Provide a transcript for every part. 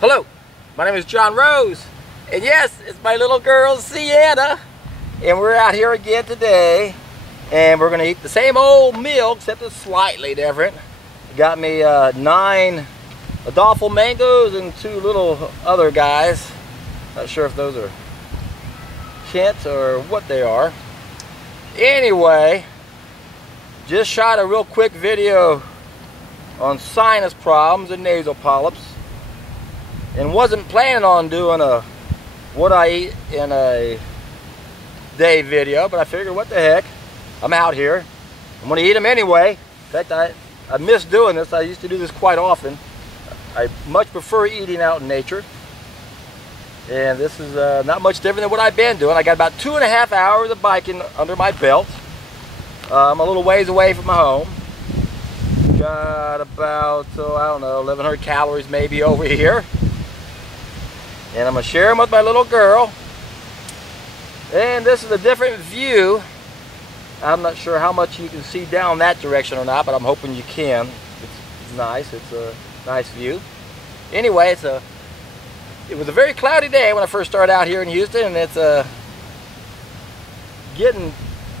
Hello, my name is John Rose, and yes, it's my little girl Sienna, and we're out here again today, and we're going to eat the same old meal, except it's slightly different. Got me 9 Adolfo mangoes and 2 little other guys. Not sure if those are Kent or what they are. Anyway, just shot a real quick video on sinus problems and nasal polyps, and wasn't planning on doing a what I eat in a day video, but I figured what the heck, I'm out here, I'm gonna eat them anyway. In fact, I miss doing this. I used to do this quite often. I much prefer eating out in nature, and this is not much different than what I've been doing. I got about 2.5 hours of biking under my belt. I'm a little ways away from my home. Got about, I don't know, 1,100 calories maybe over here. And I'm going to share them with my little girl. And this is a different view. I'm not sure how much you can see down that direction or not, but I'm hoping you can. It's nice. It's a nice view. Anyway, it was a very cloudy day when I first started out here in Houston, and it's getting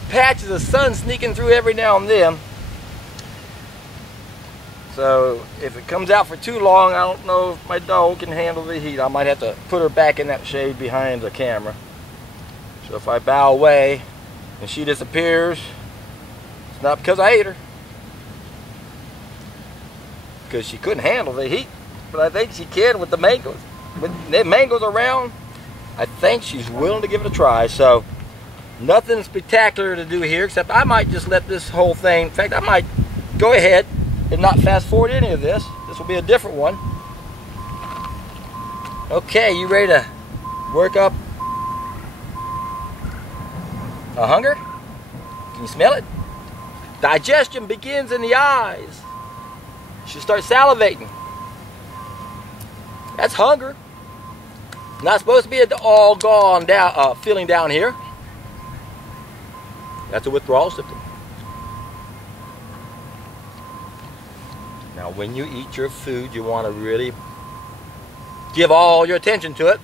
patches of sun sneaking through every now and then. So if it comes out for too long, I don't know if my dog can handle the heat. I might have to put her back in that shade behind the camera. So if I bow away and she disappears, it's not because I ate her, because she couldn't handle the heat. But I think she can with the mangoes. With the mangoes around, I think she's willing to give it a try. So nothing spectacular to do here, except I might just let this whole thing, in fact, I might go ahead and not fast forward any of this. This will be a different one. Okay, you ready to work up a hunger? Can you smell it? Digestion begins in the eyes. You should start salivating. That's hunger. Not supposed to be all gone down, feeling down here. That's a withdrawal symptom. Now, when you eat your food, you want to really give all your attention to it.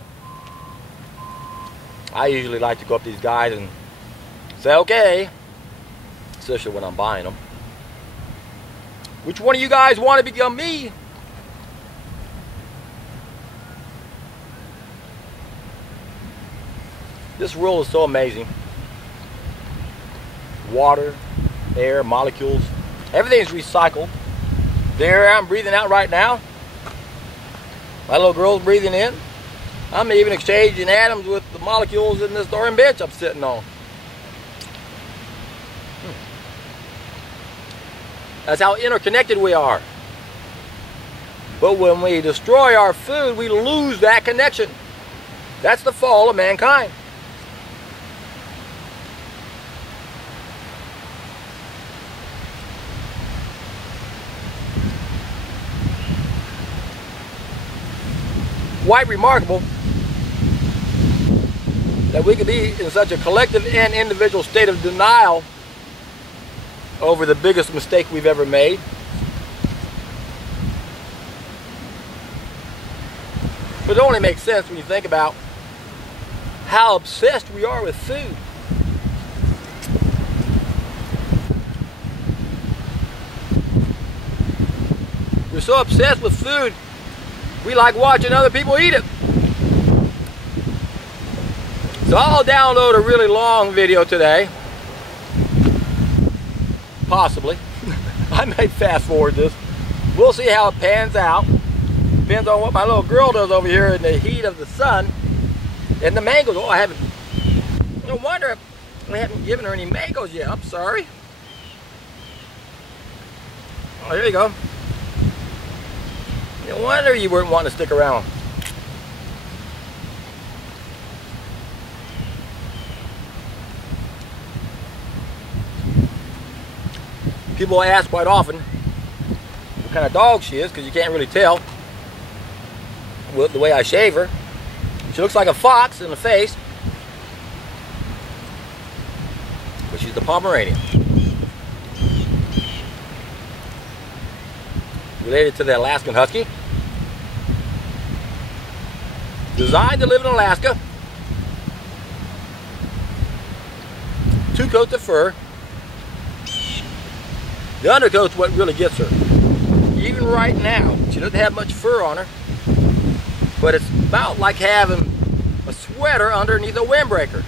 I usually like to go up to these guys and say, okay, especially when I'm buying them, which one of you guys want to become me? This world is so amazing. Water, air, molecules, everything's recycled. The air I'm breathing out right now, my little girl's breathing in. I'm even exchanging atoms with the molecules in this darn bench I'm sitting on. That's how interconnected we are. But when we destroy our food, we lose that connection. That's the fall of mankind. Quite remarkable that we could be in such a collective and individual state of denial over the biggest mistake we've ever made. But it only makes sense when you think about how obsessed we are with food. We're so obsessed with food, we like watching other people eat it. So I'll download a really long video today. Possibly. I may fast forward this. We'll see how it pans out. Depends on what my little girl does over here in the heat of the sun. And the mangoes. Oh, I haven't. No wonder I haven't given her any mangoes yet. I'm sorry. Oh, here you go. No wonder you weren't wanting to stick around. People ask quite often what kind of dog she is, because you can't really tell with the way I shave her. She looks like a fox in the face, but she's the Pomeranian. related to the Alaskan Husky. Designed to live in Alaska. 2 coats of fur. The undercoat's what really gets her. Even right now, she doesn't have much fur on her, but it's about like having a sweater underneath a windbreaker.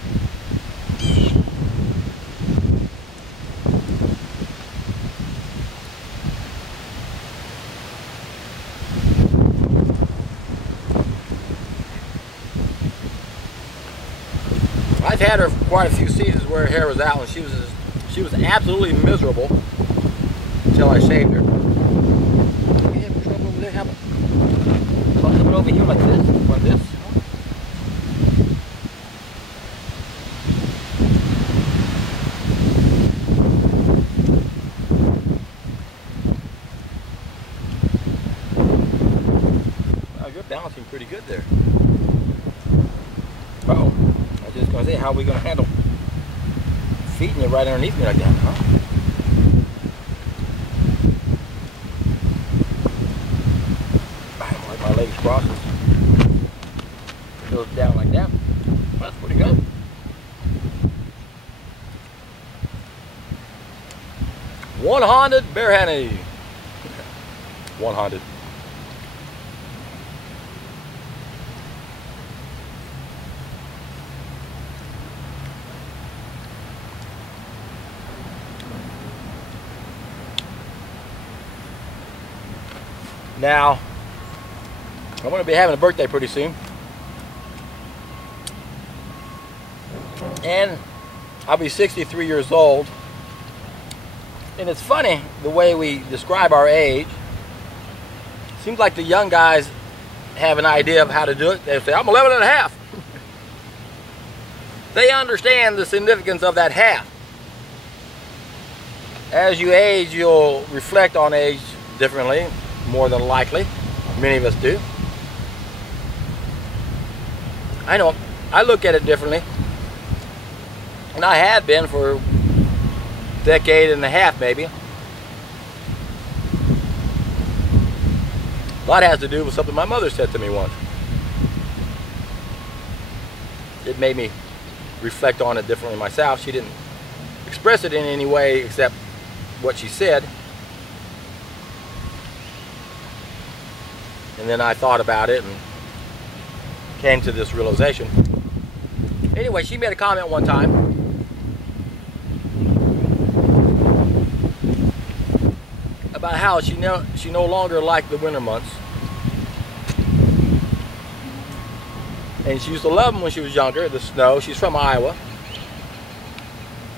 I've had her for quite a few seasons where her hair was out, and she was absolutely miserable until I shaved her. You having trouble over there? How about coming over here like this? Like this? Wow, you're balancing pretty good there. Uh-oh. I was just going to say, how are we going to handle feeding you right underneath me like that, huh? Like my legs crosses. It goes down like that. That's pretty good. One-handed bare-handed. One-handed. Now, I'm going to be having a birthday pretty soon. And I'll be 63 years old. And it's funny the way we describe our age. Seems like the young guys have an idea of how to do it. They say, I'm 11 and a half. They understand the significance of that half. As you age, you'll reflect on age differently. More than likely, many of us do. I know, I look at it differently, and I have been for a decade and a half maybe. A lot has to do with something my mother said to me once. It made me reflect on it differently myself. She didn't express it in any way except what she said. And then I thought about it and came to this realization. Anyway, she made a comment one time about how she no longer liked the winter months. And she used to love them when she was younger, the snow. She's from Iowa.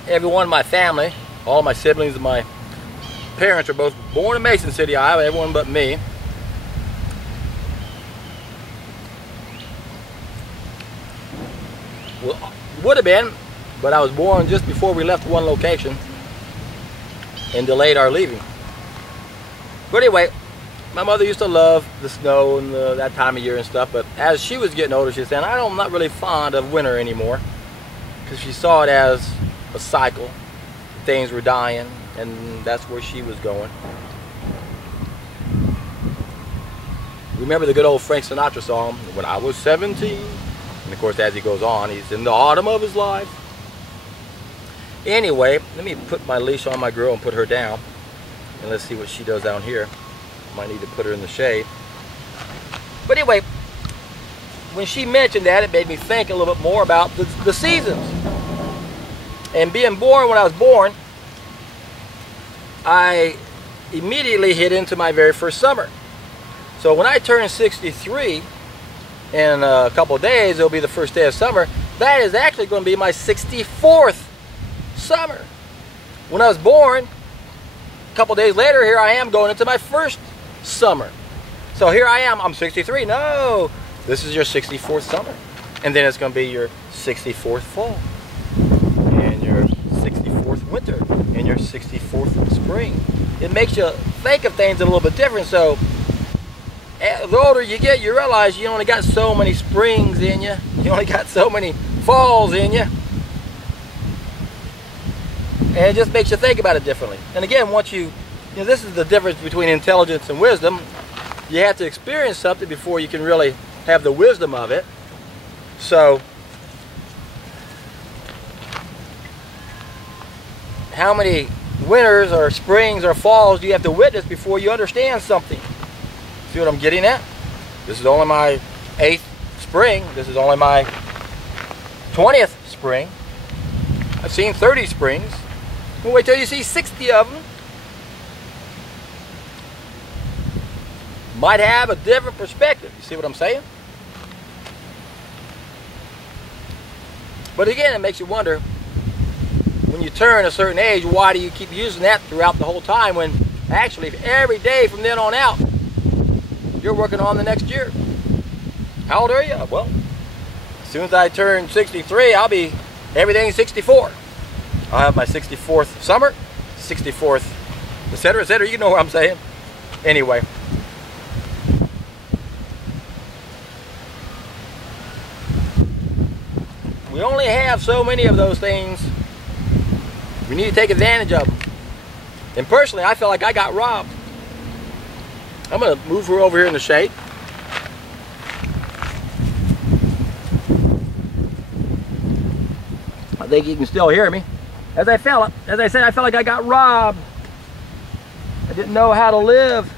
Everyone in my family, all my siblings and my parents are both born in Mason City, Iowa, everyone but me. Well, would have been, but I was born just before we left one location and delayed our leaving. But anyway, my mother used to love the snow and that time of year and stuff, but as she was getting older, she was saying, I'm not really fond of winter anymore, because she saw it as a cycle. Things were dying, and that's where she was going. Remember the good old Frank Sinatra song, When I Was 17? And of course, as he goes on, he's in the autumn of his life. Anyway, let me put my leash on my girl and put her down. And let's see what she does down here. Might need to put her in the shade. But anyway, when she mentioned that, it made me think a little bit more about the seasons. And being born when I was born, I immediately hit into my very first summer. So when I turned 63, in a couple of days, it'll be the first day of summer. That is actually going to be my 64th summer. When I was born, a couple of days later, here I am going into my first summer. So here I am, I'm 63. No, this is your 64th summer. And then it's going to be your 64th fall. And your 64th winter. And your 64th spring. It makes you think of things a little bit different. So the older you get, you realize you only got so many springs in you. You only got so many falls in you. And it just makes you think about it differently. And again, once you know, this is the difference between intelligence and wisdom. You have to experience something before you can really have the wisdom of it. So, how many winters or springs or falls do you have to witness before you understand something? See what I'm getting at? This is only my 8th spring. This is only my 20th spring. I've seen 30 springs. Well, wait till you see 60 of them. Might have a different perspective. You see what I'm saying? But again, it makes you wonder, when you turn a certain age, why do you keep using that throughout the whole time, when actually every day from then on out, you're working on the next year? How old are you? Well, as soon as I turn 63, I'll be everything 64. I'll have my 64th summer, 64th, etc., etc. You know what I'm saying. Anyway. We only have so many of those things. We need to take advantage of them. And personally, I feel like I got robbed. I'm going to move her over here in the shade. I think you can still hear me. As I said, I felt like I got robbed. I didn't know how to live.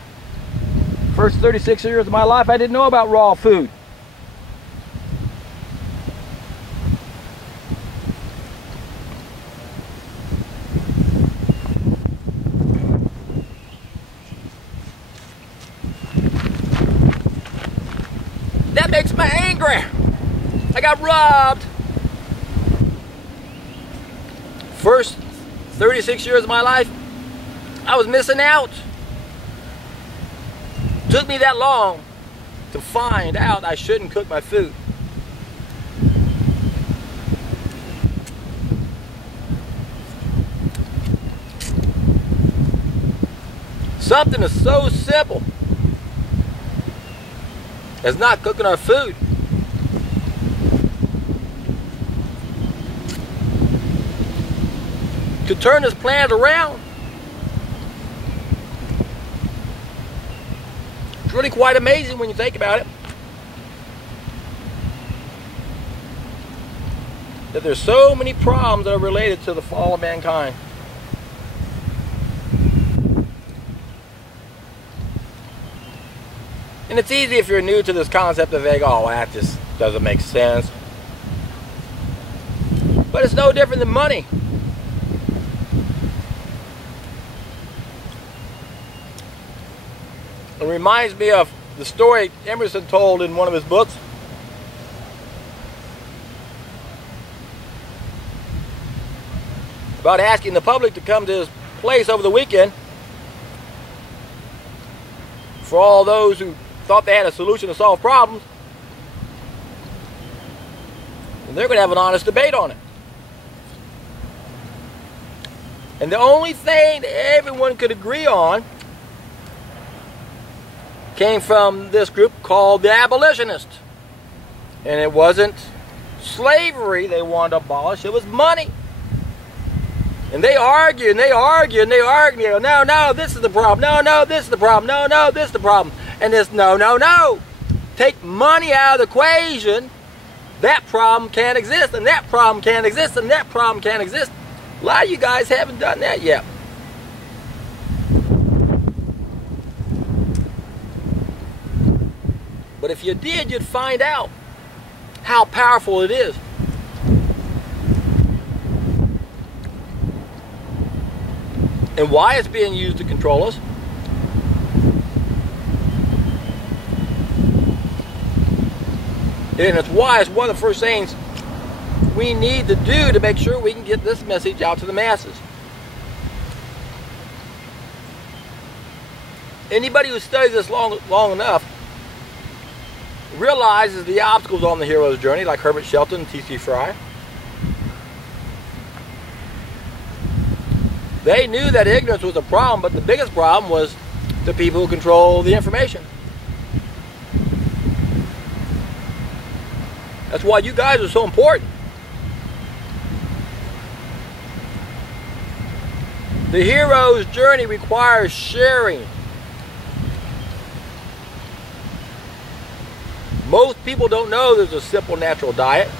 First 36 years of my life, I didn't know about raw food. That makes me angry. I got robbed. First 36 years of my life, I was missing out. Took me that long to find out I shouldn't cook my food. Something is so simple as not cooking our food. To turn this planet around. It's really quite amazing when you think about it. That there's so many problems that are related to the fall of mankind. And it's easy if you're new to this concept of egg, oh, that just doesn't make sense. But it's no different than money. It reminds me of the story Emerson told in one of his books. About asking the public to come to his place over the weekend. For all those who thought they had a solution to solve problems. And they're going to have an honest debate on it. And the only thing that everyone could agree on came from this group called the abolitionists. And it wasn't slavery they wanted to abolish, it was money. And they argue, and they argue, and they argue. No, no, this is the problem. No, no, this is the problem. No, no, this is the problem. And this, no, no, no. Take money out of the equation, that problem can't exist, and that problem can't exist, and that problem can't exist. A lot of you guys haven't done that yet. But if you did, you'd find out how powerful it is. And why it's being used to control us. And it's why it's one of the first things we need to do to make sure we can get this message out to the masses. Anybody who studies this long enough realizes the obstacles on the hero's journey, like Herbert Shelton and T.C. Fry. They knew that ignorance was a problem, but the biggest problem was the people who control the information. That's why you guys are so important. The hero's journey requires sharing. Most people don't know there's a simple natural diet.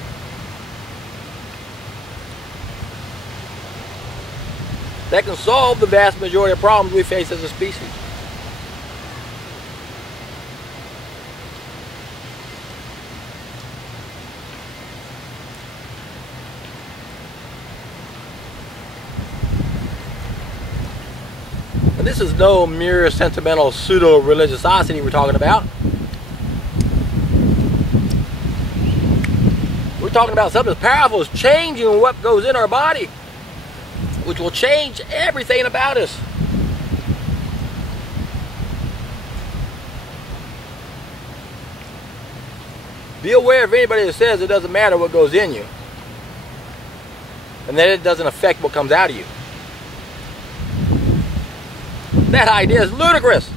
That can solve the vast majority of problems we face as a species. And this is no mere sentimental pseudo-religiosity we're talking about. We're talking about something as powerful as changing what goes in our body, which will change everything about us. Be aware of anybody that says it doesn't matter what goes in you, and that it doesn't affect what comes out of you. That idea is ludicrous.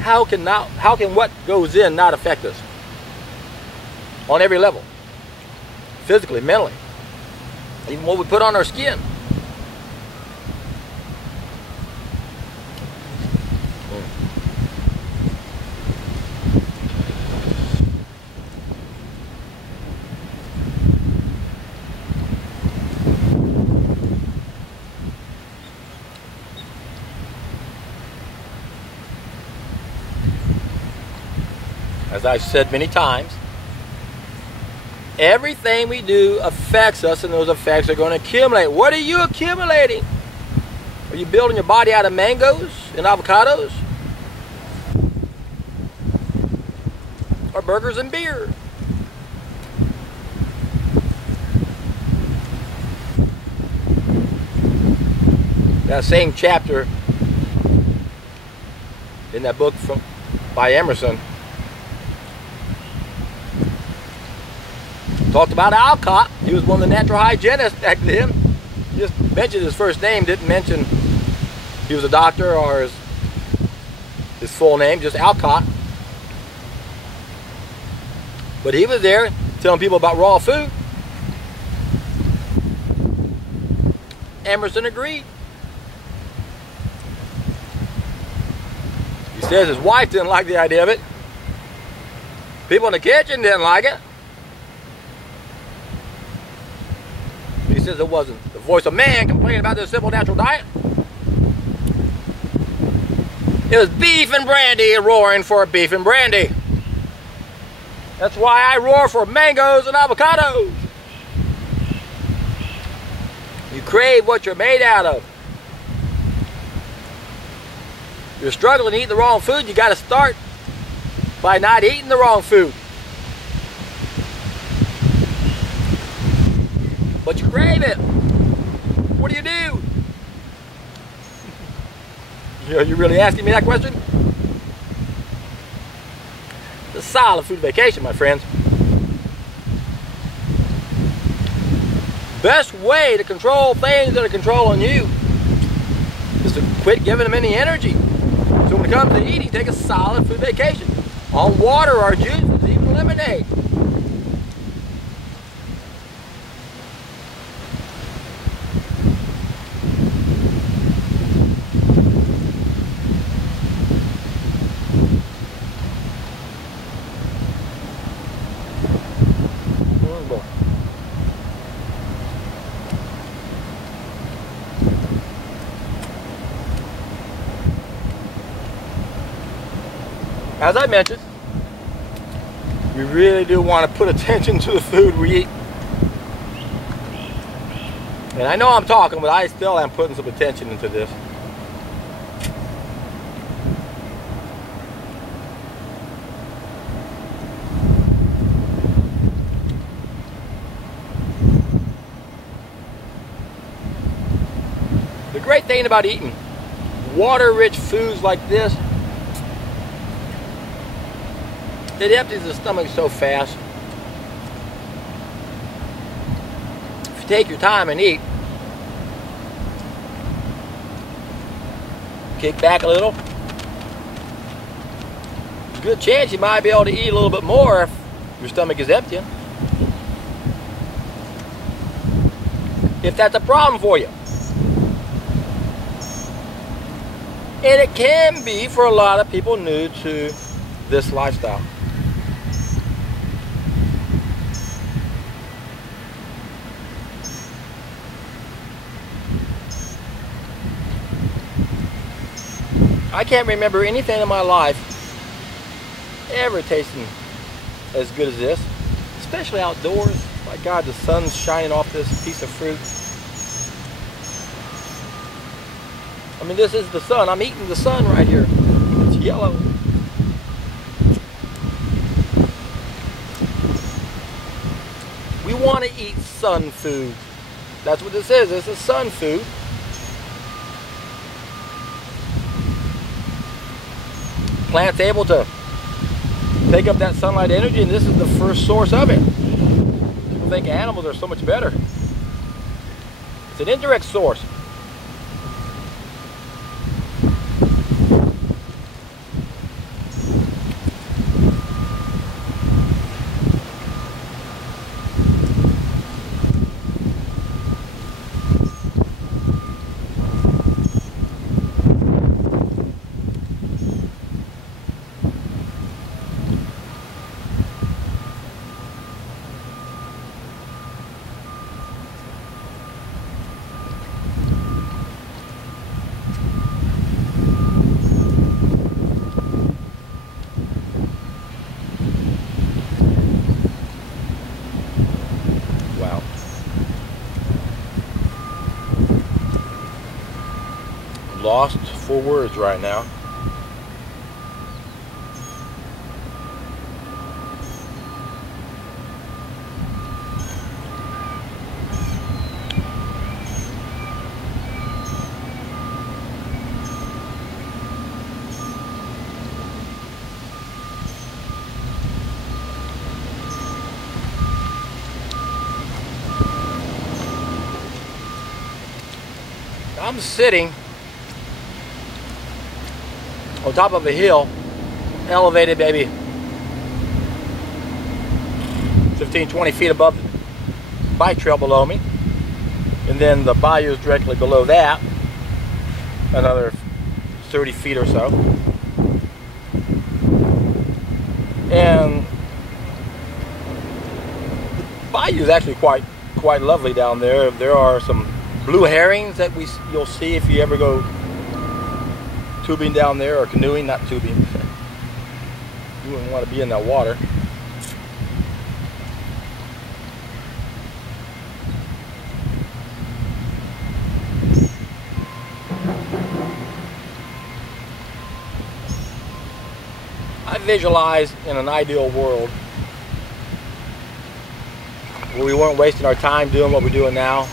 How can what goes in not affect us? On every level. Physically, mentally. Even what we put on our skin. As I've said many times, everything we do affects us, and those effects are going to accumulate. What are you accumulating? Are you building your body out of mangoes and avocados? Or burgers and beer? That same chapter in that book by Emerson talked about Alcott. He was one of the natural hygienists back then. He just mentioned his first name, didn't mention he was a doctor or his full name, just Alcott. But he was there telling people about raw food. Emerson agreed. He says his wife didn't like the idea of it. People in the kitchen didn't like it. He says it wasn't the voice of man complaining about this simple natural diet. It was beef and brandy roaring for beef and brandy. That's why I roar for mangoes and avocados. You crave what you're made out of. You're struggling to eat the wrong food, you got to start by not eating the wrong food. But you crave it. What do? You really asking me that question? It's a solid food vacation, my friends. Best way to control things that are controlling you is to quit giving them any energy. So when it comes to eating, take a solid food vacation. On water or juices, even lemonade. As I mentioned, we really do want to put attention to the food we eat. And I know I'm talking, but I still am putting some attention into this. The great thing about eating water-rich foods like this, it empties the stomach so fast. If you take your time and eat, kick back a little, there's a good chance you might be able to eat a little bit more if your stomach is empty. If that's a problem for you. And it can be for a lot of people new to this lifestyle. I can't remember anything in my life ever tasting as good as this, especially outdoors. My God, the sun's shining off this piece of fruit. I mean, this is the sun. I'm eating the sun right here. It's yellow. We want to eat sun food. That's what this is. This is sun food. Plant's able to take up that sunlight energy, and this is the first source of it. People think animals are so much better. It's an indirect source. Lost for words right now. I'm sitting on top of a hill, elevated maybe 15, 20 feet above the bike trail below me. And then the bayou is directly below that, another 30 feet or so. And the bayou is actually quite lovely down there. There are some blue herrings that you'll see if you ever go tubing down there, or canoeing, not tubing. You wouldn't want to be in that water. I visualize in an ideal world where we weren't wasting our time doing what we're doing now.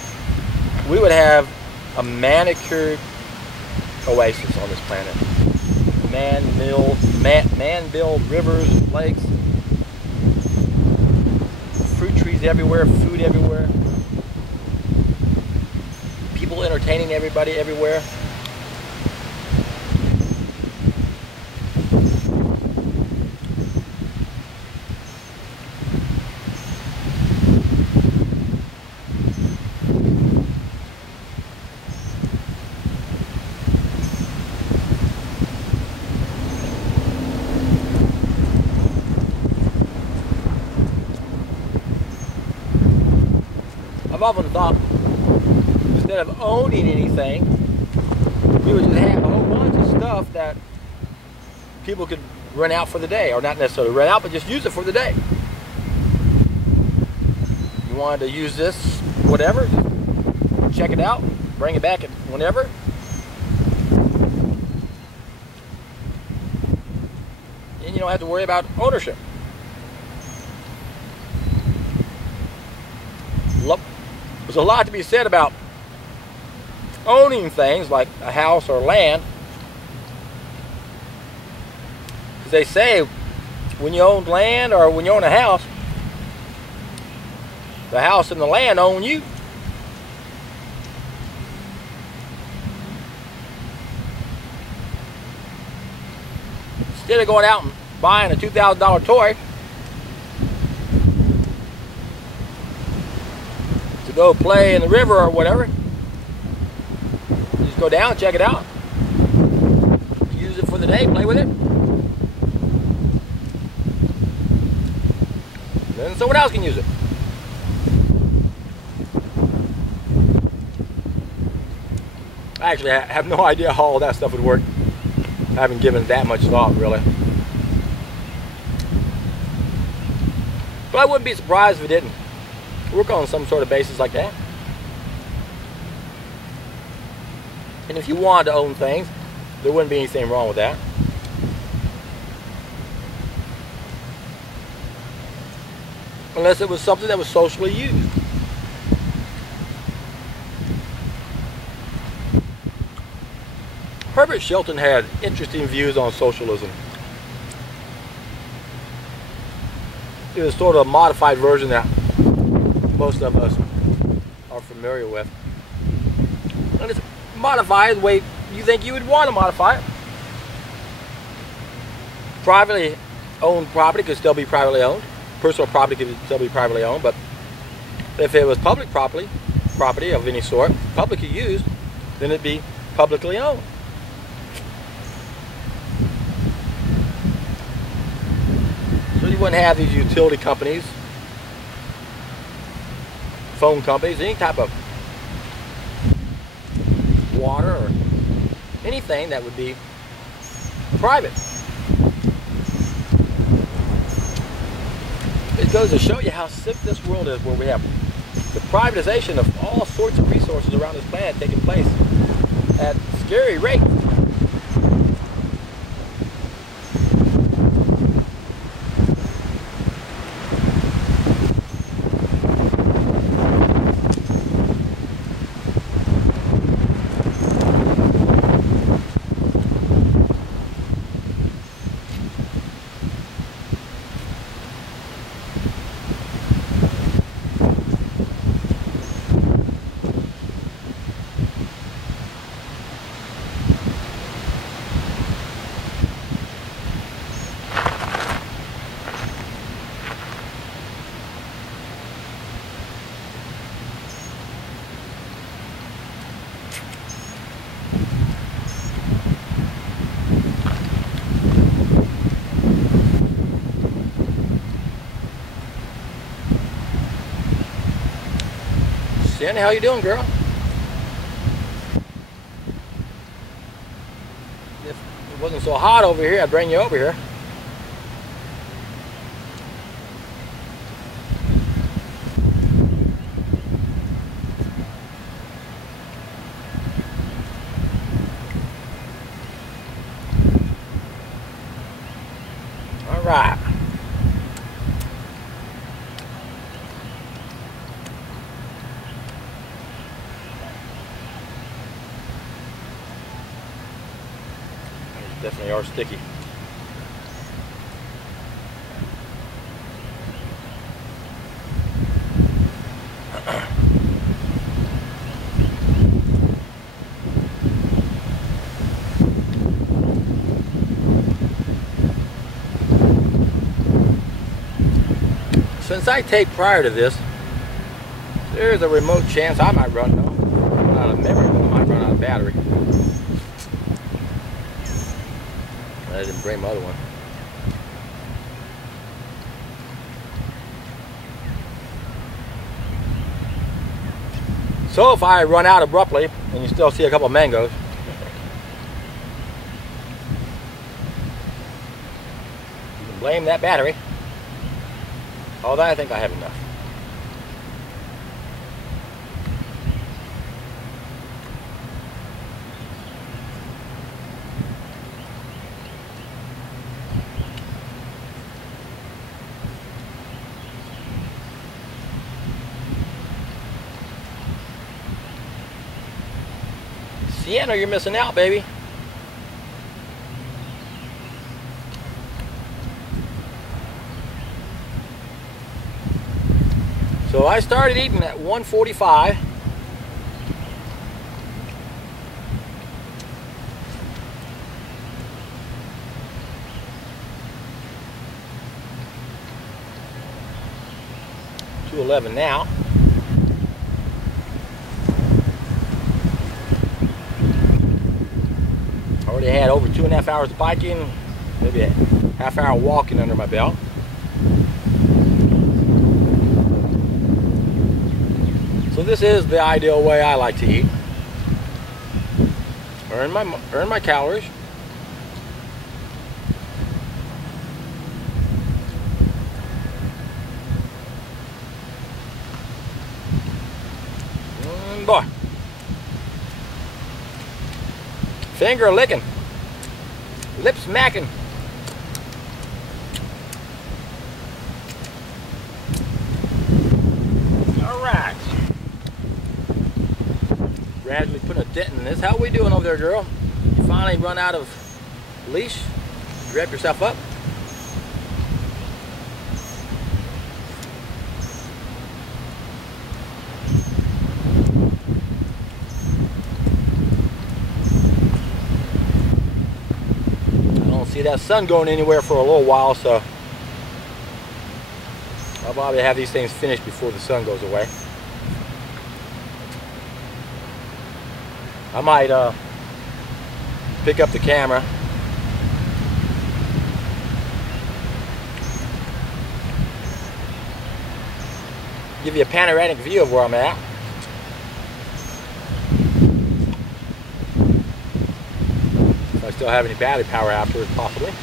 We would have a manicured oasis on this planet. Man-built rivers, lakes, fruit trees everywhere, food everywhere, people entertaining everybody everywhere. I've often thought, instead of owning anything, we would just have a whole bunch of stuff that people could rent out for the day, or not necessarily rent out, but just use it for the day. You wanted to use this, whatever, just check it out, bring it back whenever. And you don't have to worry about ownership. There's a lot to be said about owning things like a house or land. Because they say when you own land or when you own a house and the land own you. Instead of going out and buying a $2,000 toy to go play in the river or whatever, you just go down and check it out. for the day, play with it. Then someone else can use it. I actually have no idea how all that stuff would work. I haven't given it that much thought, really. But I wouldn't be surprised if it didn't work on some sort of basis like that. And if you wanted to own things, there wouldn't be anything wrong with that. Unless it was something that was socially used. Herbert Shelton had interesting views on socialism. It was sort of a modified version that most of us are familiar with. And it's modified the way you think you would want to modify it. Privately owned property could still be privately owned. Personal property could still be privately owned, but if it was public property of any sort, publicly used, then it'd be publicly owned. So you wouldn't have these utility companies, phone companies, any type of water or anything that would be private. It goes to show you how sick this world is, where we have the privatization of all sorts of resources around this planet taking place at scary rates. Sienna, how you doing, girl? If it wasn't so hot over here, I'd bring you over here. All right. Definitely are sticky. Since I take prior to this, there's a remote chance I might run out of memory, but I might run out of battery. I didn't bring my other one. So if I run out abruptly and you still see a couple of mangoes, you can blame that battery. Although I think I have enough. Sienna, you're missing out, baby. So I started eating at 1:45. To 11 now. Already already had over 2.5 hours of biking, maybe a half hour walking under my belt. So this is the ideal way I like to eat. Earn my calories. Boy. Finger licking. Lip smacking. Alright. Gradually putting a dent in this. How we doing over there, girl? You finally run out of leash? Grab yourself up? See that sun going anywhere for a little while, so I'll probably have these things finished before the sun goes away. I might pick up the camera, give you a panoramic view of where I'm at. I still have any battery power afterwards, possibly.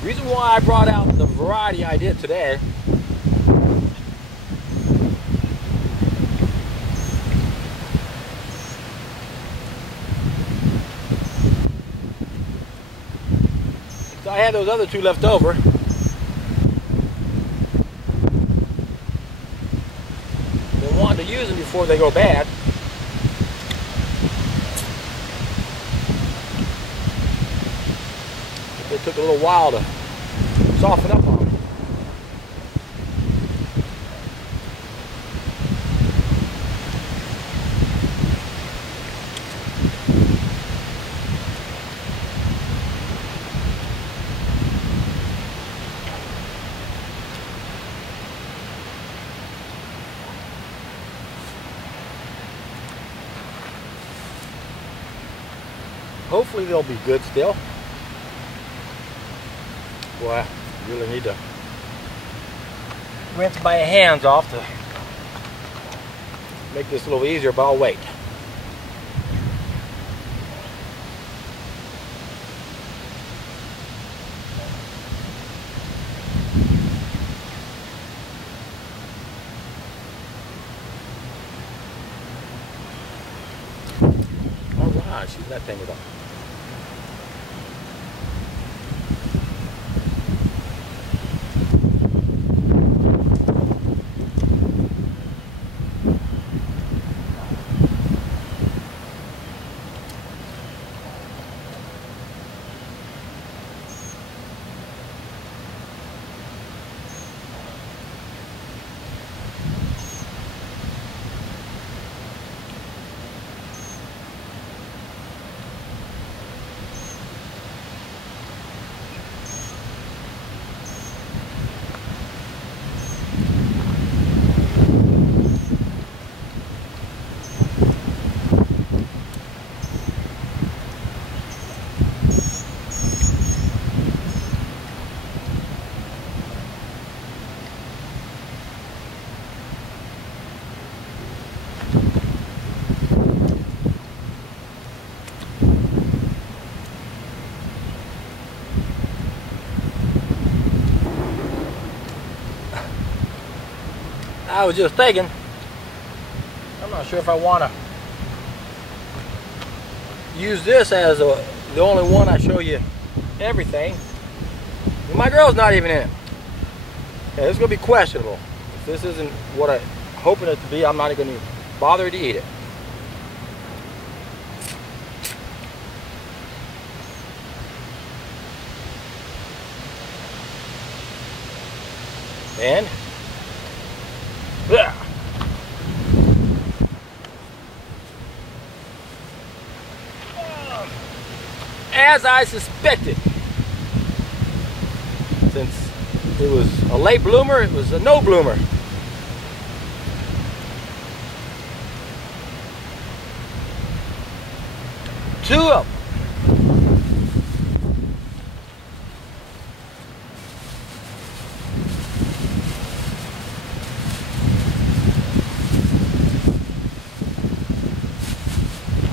The reason why I brought out the variety I did today I had those other two left over. Been wanting to use them before they go bad. They took a little while to soften up on them. Hopefully they'll be good still. Boy, I really need to rinse my hands off to make this a little easier, but I'll wait. Alright, she's not tangled up. I was just thinking, I'm not sure if I want to use this as the only one I show you everything. My girl's not even in it. Yeah, this is going to be questionable. If this isn't what I'm hoping it to be, I'm not going to bother to eat it. And Yeah. As I suspected, since it was a late bloomer, it was a no bloomer. Two of them.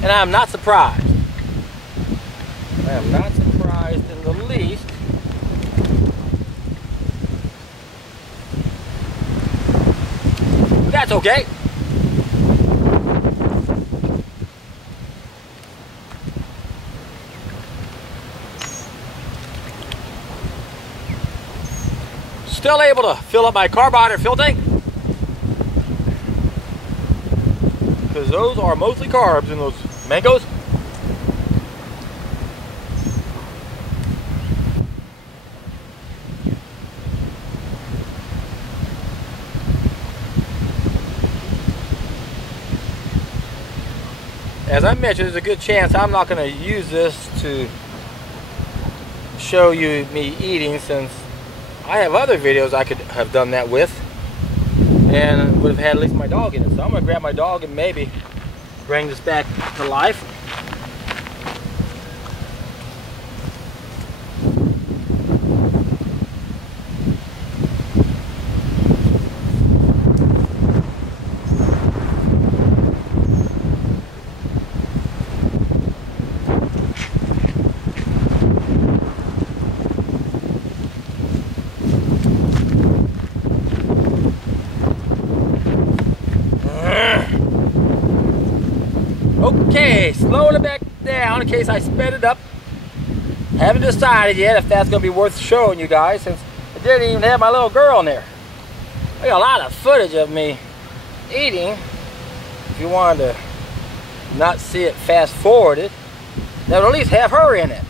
And I'm not surprised. I am not surprised in the least. But that's okay. Still able to fill up my carbohydrate fill tank, because those are mostly carbs in those mangoes. As I mentioned, there's a good chance I'm not going to use this to show you me eating, since I have other videos I could have done that with and would have had at least my dog in it. So I'm going to grab my dog and maybe bring this back to life. Okay, slowing it back down in case I sped it up. Haven't decided yet if that's going to be worth showing you guys, since I didn't even have my little girl in there. I got a lot of footage of me eating. If you wanted to not see it fast forwarded, that would at least have her in it.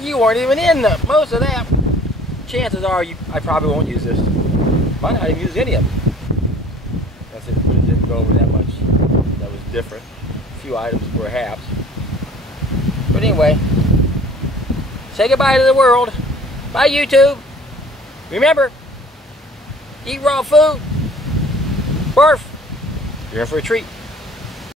You weren't even in most of that. Chances are I probably won't use this. Might not even use any of it. That's it, but it didn't go over that much. That was different. A few items perhaps. But anyway, say goodbye to the world. Bye, YouTube. Remember, eat raw food. Barf. You're in for a treat.